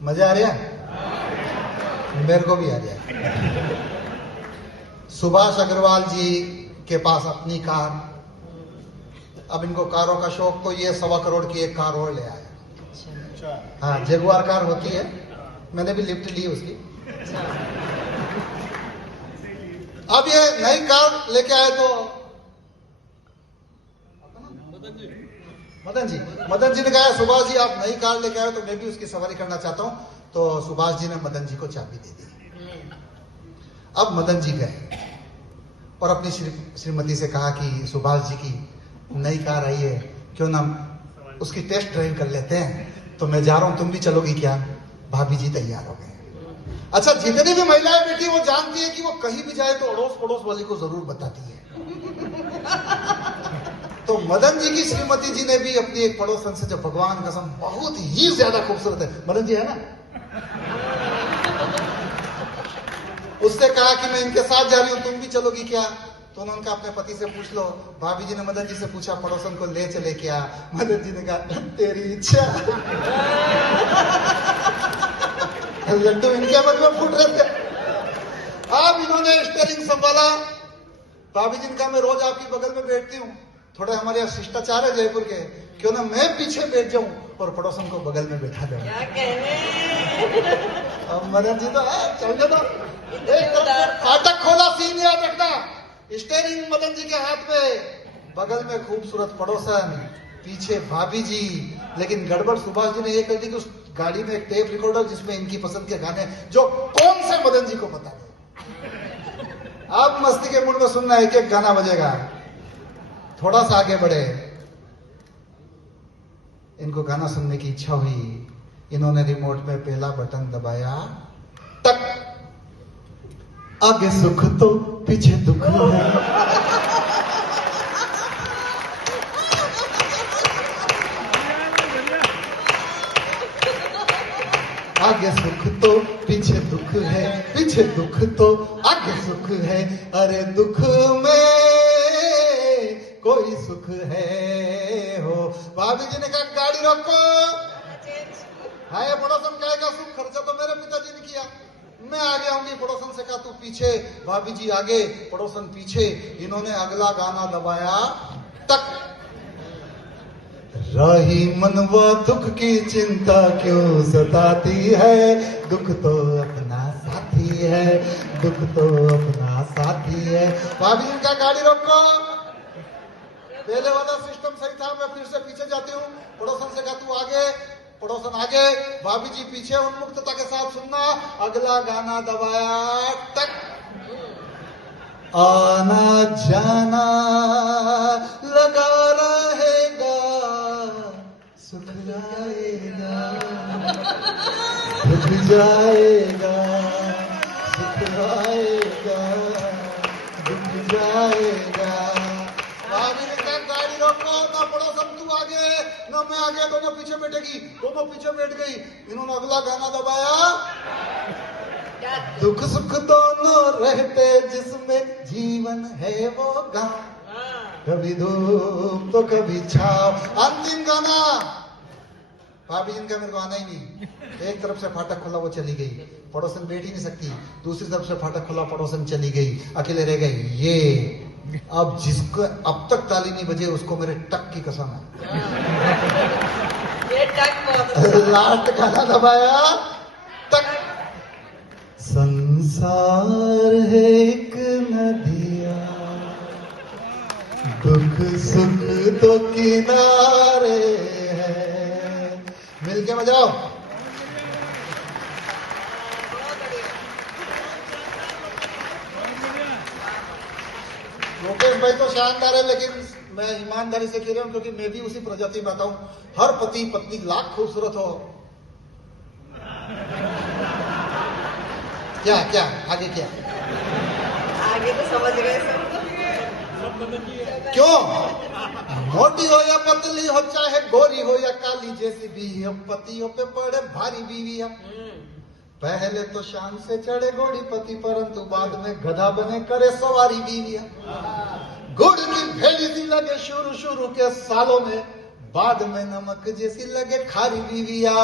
मजा आ रहा है? मेरे को भी आ रहा है। सुभाष अग्रवाल जी के पास अपनी कार, अब इनको कारों का शौक, तो ये 1.25 करोड़ की एक कार और ले आया। हाँ, जगुआर कार होती है, मैंने भी लिफ्ट ली उसकी। अब ये नई कार लेके आए तो मदन जी ने कहा, सुभाष जी आप नई कार लेके आए तो मैं भी उसकी सवारी करना चाहता हूं। तो सुभाष जी ने मदन जी को चाबी दे दी। अब मदन जी गए और अपनी श्रीमती से कहा कि सुभाष जी की नई कार आई है, क्यों ना उसकी टेस्ट ड्राइव कर लेते हैं। तो मैं जा रहा हूं, तुम भी चलोगी क्या? भाभी जी तैयार हो गए। अच्छा, जितनी भी महिलाएं बेटी वो जानती है कि वो कहीं भी जाए तो अड़ोस पड़ोस वाली को जरूर बताती है। तो मदन जी की श्रीमती जी ने भी अपनी एक पड़ोसन से, जो भगवान कसम बहुत ही ज्यादा खूबसूरत है, मदन जी है ना, उससे कहा कि मैं इनके साथ जा रही हूं, तुम भी चलोगी क्या? तो उन्होंने कहा अपने पति से पूछ लो। भाभी जी ने मदन जी से पूछा, पड़ोसन को ले चले क्या? मदन जी ने कहा तेरी इच्छा। लड्डू इनके मन में फूट रहे थे। अब इन्होंने स्टीयरिंग संभाला। भाभी जी ने कहा मैं रोज आपकी बगल में बैठती हूँ, थोड़ा हमारे यहाँ शिष्टाचार है जयपुर के, क्यों ना मैं पीछे बैठ जाऊं और पड़ोसन को बगल में बैठा दूं। अब मदन जी तो चल दो, एक फाटक खोला, सीन याद रखना, स्टीयरिंग मदन जी के हाथ में, बगल में खूबसूरत पड़ोसन, पीछे भाभी जी। लेकिन गड़बड़ सुभाष जी ने ये कर दी कि उस गाड़ी में एक टेप रिकॉर्डर जिसमें इनकी पसंद के गाने, जो कौन से मदन जी को पता नहीं। आप मस्ती के मूड में सुनना, एक एक गाना बजेगा। थोड़ा सा आगे बढ़े, इनको गाना सुनने की इच्छा हुई। इन्होंने रिमोट में पहला बटन दबाया, टक, आगे सुख तो पीछे दुख है। आगे सुख तो पीछे दुख है, पीछे दुख तो आगे सुख है, अरे दुख में कोई सुख है हो। भाभी जी ने कहा गाड़ी रोको। हाय पड़ोसन कहेगा सुख, खर्चा तो मेरे पिताजी ने किया, मैं आगे आऊंगी। पड़ोसन से कहा तू पीछे, भाभी जी आगे, पड़ोसन पीछे। इन्होंने अगला गाना दबाया, टक, रही मनवा दुख की चिंता क्यों सताती है, दुख तो अपना साथी है, दुख तो अपना साथी है। भाभी जी का गाड़ी रोको। पहले वाला सिस्टम सही था, मैं फिर से पीछे जाती हूँ। पड़ोसन से कहा तू आगे, पड़ोसन आगे, भाभी जी पीछे। उन्मुक्तता के साथ सुनना, अगला गाना दबाया, टक, आना जाना लगा रहेगा, सुख आएगा दुख जाएगा, सुख आएगा दुख जाएगा। भाभी ने कहा गाड़ी रोको, ना पड़ोसन तू आगे ना मैं आगे, दोनों पीछे बैठेगी। दोनों पीछे बैठ गई। इन्होंने अगला गाना दबाया, दुख सुख दोनों रहते जिसमें जीवन है वो गाँव, कभी धूप तो कभी छाव। अंतिम गाना। भाभी जिनका मेरे को आना ही नहीं। एक तरफ से फाटक खुला, वो चली गई, पड़ोसन बैठ ही नहीं सकती। दूसरी तरफ से फाटक खुला, पड़ोसन चली गई, अकेले रह गए ये। अब जिसको अब तक ताली नहीं बजे उसको मेरे टक की कसम है। लास्ट गाना दबाया, टक, संसार है एक नदिया, दुख सुख तो किनारे हैं। मिलके बजाओ। लोकेश भाई तो शानदार है, लेकिन मैं ईमानदारी से कह रहा हूं क्योंकि मैं भी उसी प्रजाति में आता हूं। हर पति पत्नी लाख खूबसूरत हो, क्या क्या आगे क्या आगे तो समझ गए सब। क्यों? मोटी हो या पतली हो, चाहे गोरी हो या काली, जैसी भी हो पतियों पे पड़े भारी बीवी है। पहले तो शान से चढ़े घोड़ी पति, परंतु बाद में गधा बने करे सवारी बीविया। गुड़ की भेली सी लगे शुरू शुरू के सालों में, बाद में नमक जैसी लगे खारी बीविया।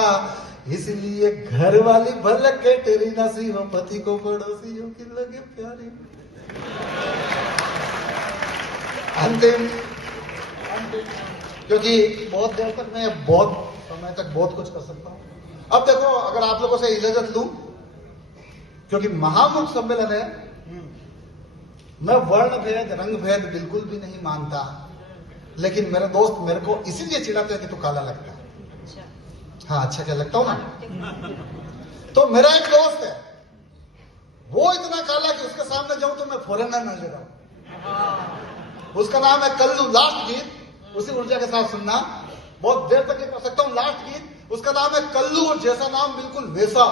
इसलिए घर वाली भले कैटरीना सी हो, पति को पड़ोसियों की लगे प्यारी। अंतिम, क्योंकि बहुत देर तक मैं बहुत समय तक बहुत कुछ कर सकता हूं। अब देखो, अगर आप लोगों से इजाजत लूं, क्योंकि महामुख सम्मेलन है, मैं वर्ण भेद रंग भेद बिल्कुल भी नहीं मानता, लेकिन मेरे दोस्त मेरे को इसीलिए चिढ़ाते हैं कि तू काला लगता है। हाँ, अच्छा क्या लगता हूं ना? तो मेरा एक दोस्त है, वो इतना काला कि उसके सामने जाऊं तो मैं फॉरेनर नजर आऊं। उसका नाम है कल्लू। लास्ट गीत उसी ऊर्जा के साथ सुनना, बहुत देर तक ये कर सकता हूं। लास्ट गीत, उसका नाम है कल्लू, और जैसा नाम बिल्कुल वैसा।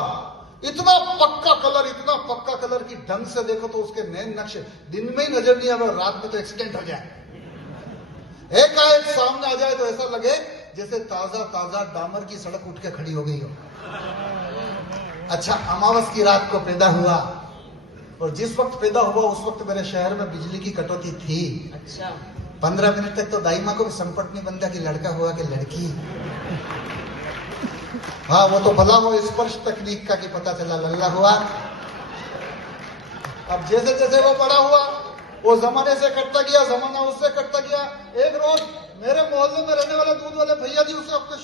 इतना पक्का कलर की ढंग से देखो तो उसके नैन नक्श दिन में ही नजर नहीं आवे, रात में तो एक्सीडेंट हो जाए। एकाएक सामने आ जाए तो ऐसा लगे जैसे ताजा डामर की सड़क उठ के खड़ी हो गई हो। अच्छा, अमावस की रात को पैदा हुआ, और जिस वक्त पैदा हुआ उस वक्त मेरे शहर में बिजली की कटौती थी। अच्छा, 15 मिनट तक तो दाई माँ को भी संपट नहीं बनता कि लड़का हुआ कि लड़की। हाँ, वो तो भला हो स्पर्श तकनीक का कि पता चला लल्ला हुआ। अब जैसे जैसे वो बड़ा हुआ, वो जमाने से कटता गया, जमाना उससे कटता गया। एक रोज मेरे मोहल्ले में रहने वाले दूध वाले भैया जी उसे अपने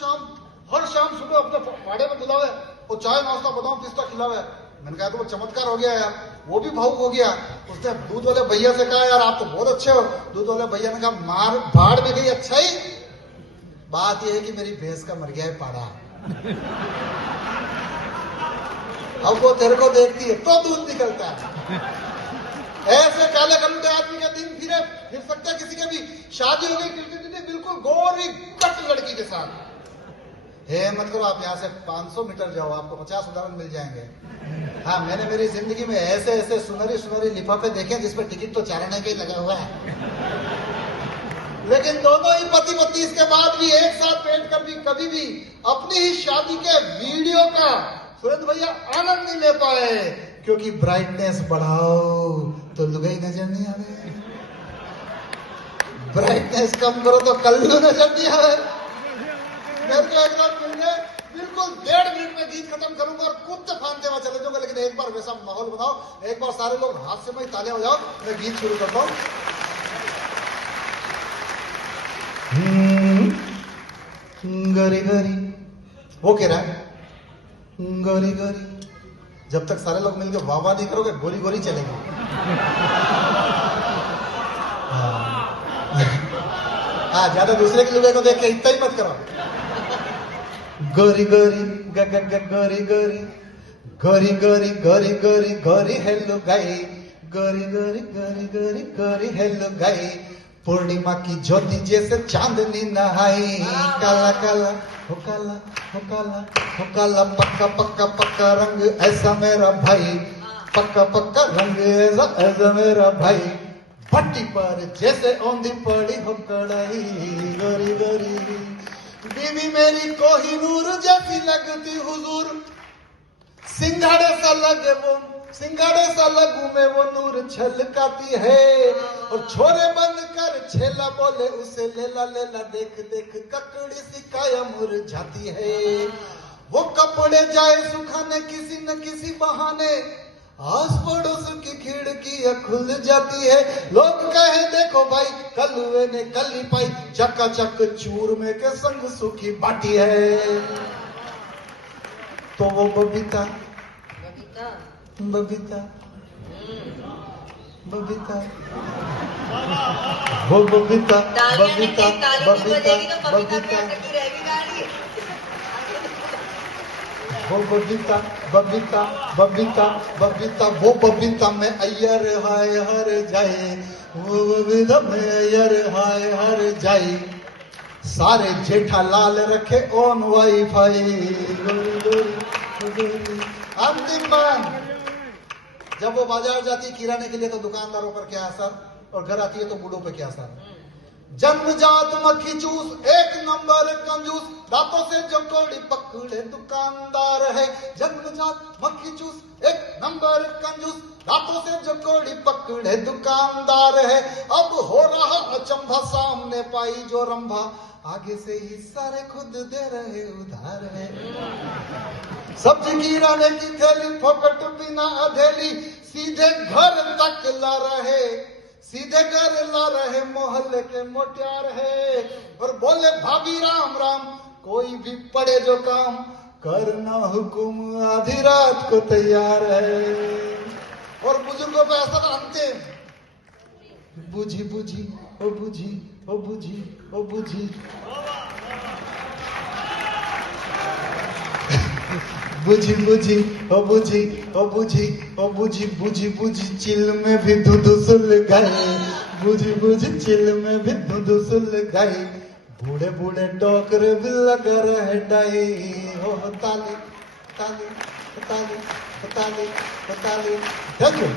हर शाम सुबह अपने पाड़े में बुलावे, वो चाय नाश्ता बादाम पिस्ता खिलावे। मैंने कहा तो वो चमत्कार हो गया यार, वो भी भावुक हो गया। उसने दूध वाले भैया से कहा, यार आप तो बहुत अच्छे हो। दूध वाले भैया ने कहा, मार भाड़ में गई अच्छा ही, बात यह है कि मेरी भैंस का मर गया है पाड़ा। अब वो तेरे को देखती है तो दूध निकलता है। ऐसे काले गलूटे आदमी के दिन फिर सकता है किसी के भी शादी हो गई बिल्कुल गोरी कट लड़की के साथ। हे मत करो, आप यहाँ से 500 मीटर जाओ, आपको 50 उदाहरण मिल जाएंगे। हाँ, मैंने मेरी जिंदगी में ऐसे सुनहरी लिफाफे देखे जिसपे टिकट तो चारने का ही लगा हुआ है। लेकिन दोनों ही पति पत्नी इसके बाद भी एक साथ बैठकर भी कभी भी अपनी ही शादी के वीडियो का सुरेंद्र भैया आनंद नहीं ले पाए, क्योंकि ब्राइटनेस बढ़ाओ तो लुगाई नजर नहीं आ रहे, ब्राइटनेस कम करो तो कल्लू नजर नहीं आ रहे। मेरे को एक बार मिलने बिल्कुल 1.5 मिनट में गीत खत्म करूंगा और कूदते फांदते हुए चले जाऊंगा, लेकिन एक बार वैसा माहौल बनाओ, एक बार सारे लोग हाथ से मैं तालियां बजाओ, मैं गीत शुरू करता हूं। गरी गरी, वो कह रहा है गरी गरी। जब तक सारे लोग मिलकर वाह वाह नहीं करोगे, गोरी गोरी चलेगी। हाँ, ज्यादा दूसरे के लुगाई को देख के इतना ही मत करो। गोरी गोरी गोरी गोरी गोरी गोरी गोरी गोरी गोरी हेलो गाई, गोरी गोरी गोरी गोरी गोरी हेलो गाई। पूर्णिमा की ज्योति जैसे चांदनी नहाई, काला काला हो काला हो काला हो काला, पक्का पक्का पक्का रंग ऐसा मेरा भाई, पक्का पक्का रंग ऐसा ऐसा मेरा भाई। भट्टी पर जैसे औंधी पड़ी हो कड़ाई, गोरी गोरी बीवी मेरी कोहिनूर जैसी लगती हुजूर, सिंघाड़े सा लगू में वो नूर छलकाती है। और छोरे बंद कर छेला बोले उसे लेला लेला, देख देख ककड़ी सी काया मुरझाती है। वो कपड़े जाए सुखाने किसी न किसी बहाने, आस पड़ोस की खिड़कियां खुल जाती है। लोग कहे देखो भाई कल्लुए ने कल्ली पाई, चकाचक चूरमे के संग सुखी बाटी है। तो वो बबीता बबीता बबीता वो बबीता बबीता बबीता बबीता वो बबीता बबीता बबीता बबीता वो बबीता में अय्यर हाय हर जाए, वो बबीता में अय्यर हाय हर जाए। सारे जेठा लाल रखे ऑन वाईफाई। अंतिम बार जब वो बाजार जाती है किराने के लिए तो दुकानदारों पर क्या असर, और घर आती है तो बूढ़ों पे क्या असर। जन्मजात मक्खी चूस एक नंबर कंजूस, दांतों से जो कौड़ी पकड़े दुकानदार है। जन्मजात मक्खी चूस एक नंबर कंजूस, दांतों से जो कौड़ी पकड़े दुकानदार है। अब हो रहा अचंभा, सामने पाई जो रंभा, आगे से ही सारे खुद दे रहे उधार है। सब्जी किराने की थैली फोकट बिना अधेली, सीधे घर तक ला रहे, सीधे घर ला रहे, मोहल्ले के मोटियार है। और बोले भाभी राम राम, कोई भी पड़े जो काम, करना हुकुम आधी रात को तैयार है। और बुजुर्गों पे ऐसा मानते हैं, बुझी बुझी ओ बुझी ओ बुझी ओ बुझी, बुझी बुझी ओ बुझी ओ बुझी ओ बुझी, बुझी बुझी चिल में भी दूध सुलगाई, बुझी बुझी चिल में भी दूध सुलगाई। बूढ़े बूढ़े डॉक्टर भी लगा रहे डाई, हो ताली ताली ताली ताली ताली। Thank you.